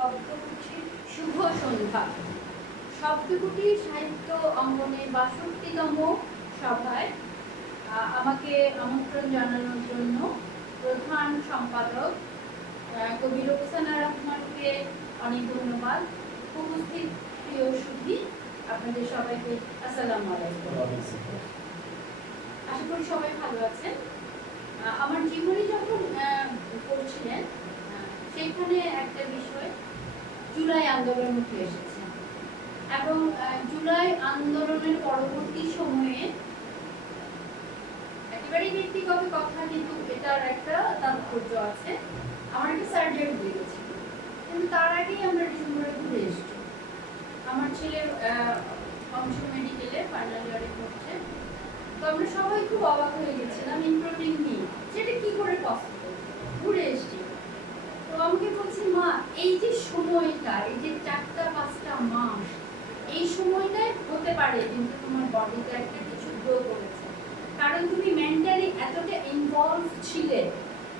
শব্দকুটির শুভ সন্ধ্যা। শব্দকুটি সাহিত্য অঙ্গনের ৬২তম সভায় আমাকে আমন্ত্রণ জানানোর জন্য প্রধান সম্পাদক কবি রোকসানা রহমানকে অনেক ধন্যবাদ। উপস্থিত প্রিয় সুধী, আপনাদের সবাইকে আসসালামু আলাইকুম। আশা করি সবাই ভালো আছেন। আমার জীবনী যখন পড়ছিলেন সেখানে একটা বিষয় জুলাই আন্দোলন উঠে এসেছে এবং জুলাই আন্দোলনের পরবর্তী সময়ে একেবারেই ব্যক্তিগত কথা, কিন্তু এটার একটা তাৎপর্য আছে। আমার একটা সার্জারি হয়ে গেছিল, কিন্তু তার আগেই আমরা ডিসেম্বরে ঘুরে এসেছি। আমার ছেলে অংশ মেডিকেলে ফাইনাল ইয়ারে পড়ছে, তো আমরা সবাই খুব অবাক হয়ে গেছিলাম, ইনক্লুডিং মি, যেটা কি করে পসিবল, ঘুরে এসেছি। তো আমাকে বলছি, মা এই যে সময়টা, এই যে ৪-৫টা মাস, এই সময়টাই হতে পারে কিন্তু তোমার বডিতে একটা কিছু গ্রো করেছে, কারণ তুমি মেন্টালি এতটা ইনভলভ ছিলে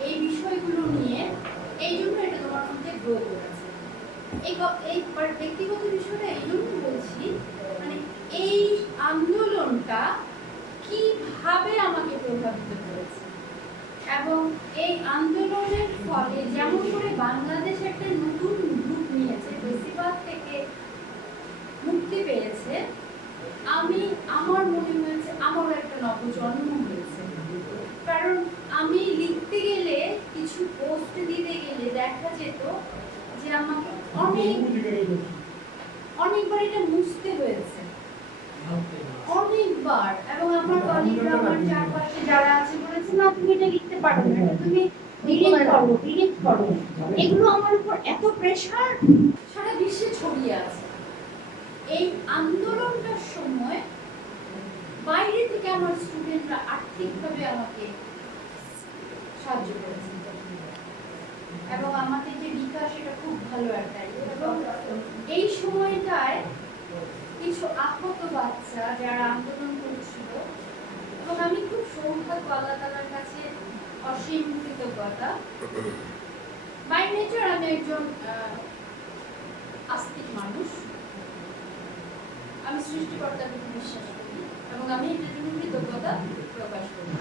এই বিষয়গুলো নিয়ে, এই জন্য এটা তোমার মধ্যে গ্রো করেছে। এই ব্যক্তিগত বিষয়টা এই জন্য বলছি, মানে এই আন্দোলনটা কিভাবে আমাকে প্রভাবিত করেছে এবং এই আন্দোলনের ফলে যেমন করে বাংলাদেশ একটা নতুন রূপ নিয়েছে, বেশিরভাগ থেকে মুক্তি পেয়েছে, আমার মনে হয়েছে আমারও একটা নবজন্ম হয়েছে। কারণ আমি লিখতে গেলে, কিছু পোস্ট দিতে গেলে দেখা যেত যে আমাকে অনেকবার এটা মুছতে হয়েছে, অনেকবার। এবং আমার কলিগরা, আমার চারপাশে যারা আছে, বলেছে না তুমি এটা লিখতে পারো না, তুমি ডিলিট করো। এগুলো আমার উপর এত প্রেশার সারা বিশ্বে ছড়িয়ে আছে। এই আন্দোলনটার সময় বাইরে থেকে আমার স্টুডেন্টরা আর্থিকভাবে আমাকে সাহায্য করেছে এবং আমাদের যে বিকাশ, এটা খুব ভালো একটা। এবং এই সময়টায় কিছু আহত বাচ্চা যারা আন্দোলন করছিল, এবং আমি খুব সৌভাগ্য, আল্লাহ তাআলার কাছে অসীম কৃতজ্ঞতা। বাই নেচার আমি একজন আস্তিক মানুষ, আমি সৃষ্টিকর্তার প্রতি বিশ্বাস করি এবং আমি এটার জন্য কৃতজ্ঞতা প্রকাশ করি।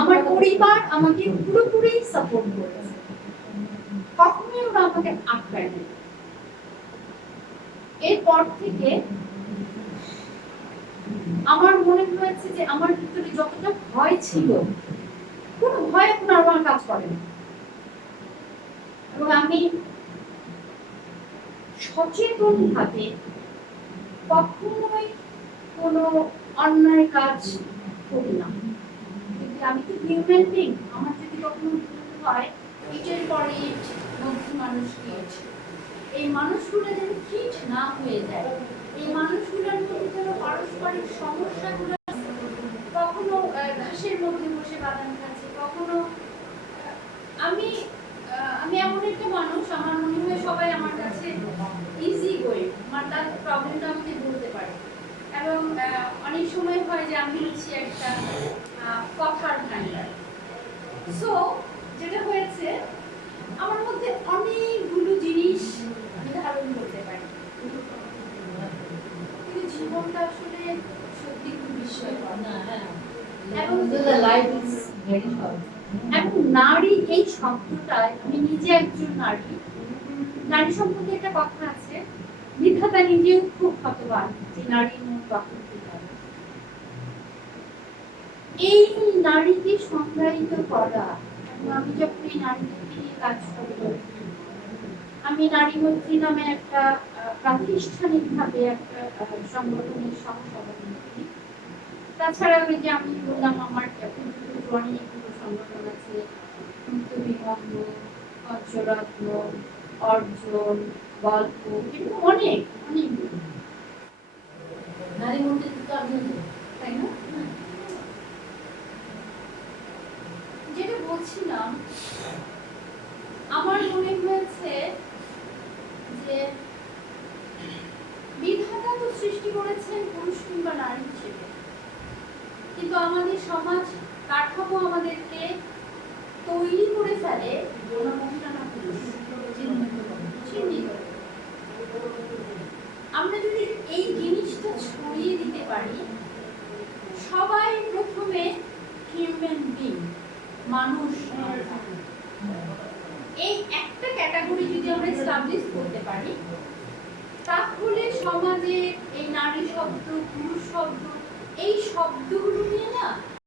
আমার পরিবার আমাকে পুরোপুরি সাপোর্ট করেছে, কখনোই ওরা আমাকে আটকায়নি। এরপর থেকে আমার মনে হয়েছে যে আমার ভিতরে যতটা ভয় ছিল, কোনো ভয় এখন আমার কাজ করে না এবং আমি সচেতন ভাবে কখনোই কোনো অন্যায় কাজ করি না। আমি তো হিউম্যান বিং, আমার যদি কখনো ভুল হয়, ইটের পরে ইট, মধ্যে মানুষ ইট, এই মানুষগুলো যেন হিট না হয়ে যায়, এই মানুষগুলোর মধ্যে যেন পারস্পরিক সমস্যাগুলো, কখনো ঘাসের মধ্যে বসে বাদাম খাচ্ছে, কখনো আমি এমন একটা মানুষ, আমার মনে হয় সবাই আমার কাছে ইজি গোয়িং, আমার তার প্রবলেমটা আমাকে বলতে পারে। এবং অনেক সময় হয় যে আমি হচ্ছি একটা কথার ভান্ডার। সো যেটা হয়েছে, আমার মধ্যে অনেকগুলো জিনিস আমি ধারণ করতে পারি, কিন্তু জীবনটা আসলে সত্যি খুব বিস্ময়কর। এবং নারী এই শব্দটায়, আমি নিজে একজন নারী সম্পর্কে একটা কথা আছে, বিধাতা নিজেও খুব হতবাক যে নারীর মন গঠন কি করে। এই নারীকে সংজ্ঞায়িত করা, আমি যখন এই নারীদেরকে নিয়ে কাজ করি, আমি নারী মৈত্রী নামে একটা প্রাতিষ্ঠানিক ভাবে একটা সংগঠনের সহসভাপতি। তাছাড়া ওই যে আমি বললাম, আমার অনেকগুলো সংগঠন আছে, বিভঙ্গ, পঞ্চরত্ন, অর্জন, গল্প, এগুলো অনেক নারী মন্ত্রী, তাই না? যেটা বলছিলাম, আমার মনে হয়েছে যে বিধাতা তো সৃষ্টি করেছেন পুরুষ কিংবা নারী হিসেবে, কিন্তু আমাদের সমাজ কাঠামো আমাদেরকে তৈরি করে ফেলে না মহিলা না পুরুষ। চিহ্নিত আমরা যদি এই জিনিসটা ছড়িয়ে দিতে পারি, সবাই প্রথমে হিউম্যান বিং, মানুষ, এই একটা ক্যাটাগরি যদি আমরা এস্টাবলিশ করতে পারি, তাহলে সমাজে এই নারী শব্দ, পুরুষ শব্দ, এই শব্দগুলো নিয়ে না